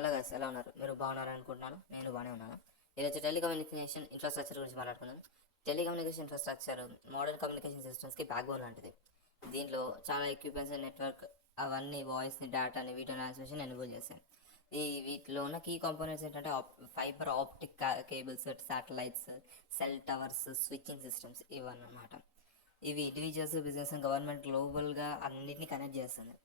Hello guys, ఎలా ఉన్నారు? మీరు బాగున్నారు అనుకుంటున్నాను. నేను బాగానే ఉన్నాను. ఈరోజు టెలికమ్యూనికేషన్ ఇన్ఫ్రాస్ట్రక్చర్ గురించి మాట్లాడుకుందాం. టెలికమ్యూనికేషన్ ఇన్ఫ్రాస్ట్రక్చర్ మోడర్న్ కమ్యూనికేషన్ సిస్టమ్స్కి బ్యాక్బోన్ లాంటిది. దీంట్లో చాలా ఎక్విప్మెంట్స్, నెట్వర్క్, అవన్నీ వాయిస్ని, డేటాని, వీడియో ట్రాన్స్మిషన్ ఎనేబుల్ చేస్తాయి. వీటిలో ఉన్న కీ కాంపోనెంట్స్ ఏంటంటే fibre optic cables, satellites, cell towers, switching systems ఇవన్నమాట. ఇవి ఇండివిజువల్స్, బిజినెస్, గవర్నమెంట్ గ్లోబల్గా అన్నింటినీ కనెక్ట్ చేస్తుంది.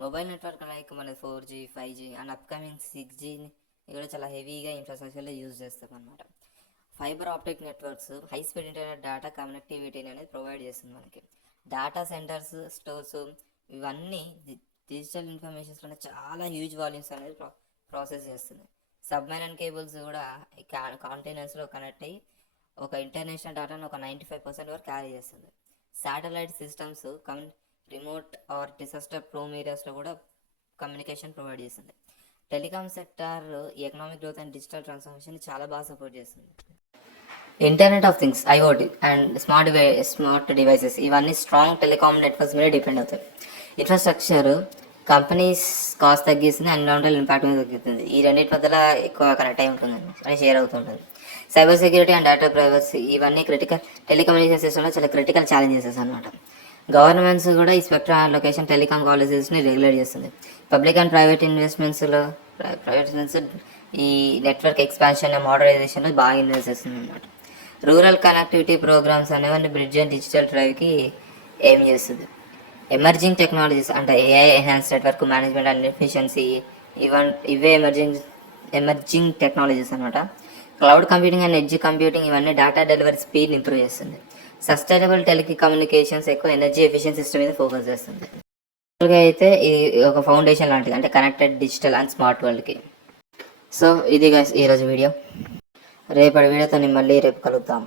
మొబైల్ నెట్వర్క్ లైక్ మన 4G, 5G అండ్ అప్కమింగ్ 6Gని కూడా చాలా హెవీగా ఇన్ఫ్రాస్ట్రక్చర్లో యూజ్ చేస్తాం అనమాట. Fibre optic networks high speed internet data కనెక్టివిటీని అనేది ప్రొవైడ్ చేస్తుంది మనకి. డేటా సెంటర్స్, స్టోర్స్ ఇవన్నీ డిజిటల్ ఇన్ఫర్మేషన్స్లో చాలా హ్యూజ్ వాల్యూమ్స్ అనేది ప్రాసెస్ చేస్తుంది. సబ్మెరైన్ కేబుల్స్ కూడా కాంటైనర్స్లో కనెక్ట్ అయ్యి ఒక ఇంటర్నేషనల్ డేటాను ఒక 95% వరకు క్యారీ చేస్తుంది. Satellite systems remote or disaster prone ఏరియాస్లో కూడా కమ్యూనికేషన్ ప్రొవైడ్ చేస్తుంది. Telecom sector economic growth and digital transformation చాలా బాగా సపోర్ట్ చేస్తుంది. Internet of things, IoT and smart devices ఇవన్నీ స్ట్రాంగ్ టెలికామ్ నెట్వర్క్స్ మీద డిపెండ్ అవుతాయి. ఇన్ఫ్రాస్ట్రక్చర్ కంపెనీస్ కాస్ట్ తగ్గిస్తుంది, ఎన్విరాన్మెంటల్ ఇంపాక్ట్ మీద తగ్గుతుంది. ఈ రెండింటి మధ్యలో ఎక్కువ కనెక్ట్ అయి ఉంటుంది అని షేర్ అవుతుంటుంది. Cyber security and data privacy ఇవన్నీ టెలికమ్యూనికేషన్ సిస్టంలో చాలా క్రిటికల్ ఛాలెంజెస్ అనమాట. గవర్నమెంట్స్ కూడా ఈ స్పెక్ట్రమ్ లొకేషన్ టెలికామ్ పాలసీస్ని రెగ్యులేట్ చేస్తుంది. పబ్లిక్ అండ్ ప్రైవేట్ ఇన్వెస్ట్మెంట్స్ ఈ నెట్వర్క్ ఎక్స్పాన్షన్, మోడరైజేషన్లో బాగా ఇన్వెస్ట్ చేస్తుంది అనమాట. రూరల్ కనెక్టివిటీ ప్రోగ్రామ్స్ అనేవన్నీ బ్రిడ్జ్ అండ్ డిజిటల్ డ్రైవ్కి ఎయిమ్ చేస్తుంది. ఎమర్జింగ్ టెక్నాలజీస్ అంటే AI enhance network management and efficiency ఇవే ఎమర్జింగ్ టెక్నాలజీస్ అనమాట. Cloud computing and edge computing ఇవన్నీ డేటా డెలివరీ స్పీడ్ ఇంప్రూవ్ చేస్తుంది. సస్టైనబుల్ టెలికమ్యూనికేషన్స్ ఎక్కువ ఎనర్జీ ఎఫిషియన్సీ సిస్టమ్ మీద ఫోకస్ చేస్తుంది. అయితే ఇది ఒక ఫౌండేషన్ లాంటిది, అంటే కనెక్టెడ్ డిజిటల్ అండ్ స్మార్ట్ వరల్డ్కి. సో ఇది గైస్ ఈరోజు వీడియో. రేపటి వీడియోతో నేను మళ్ళీ రేపు కలుద్దాం.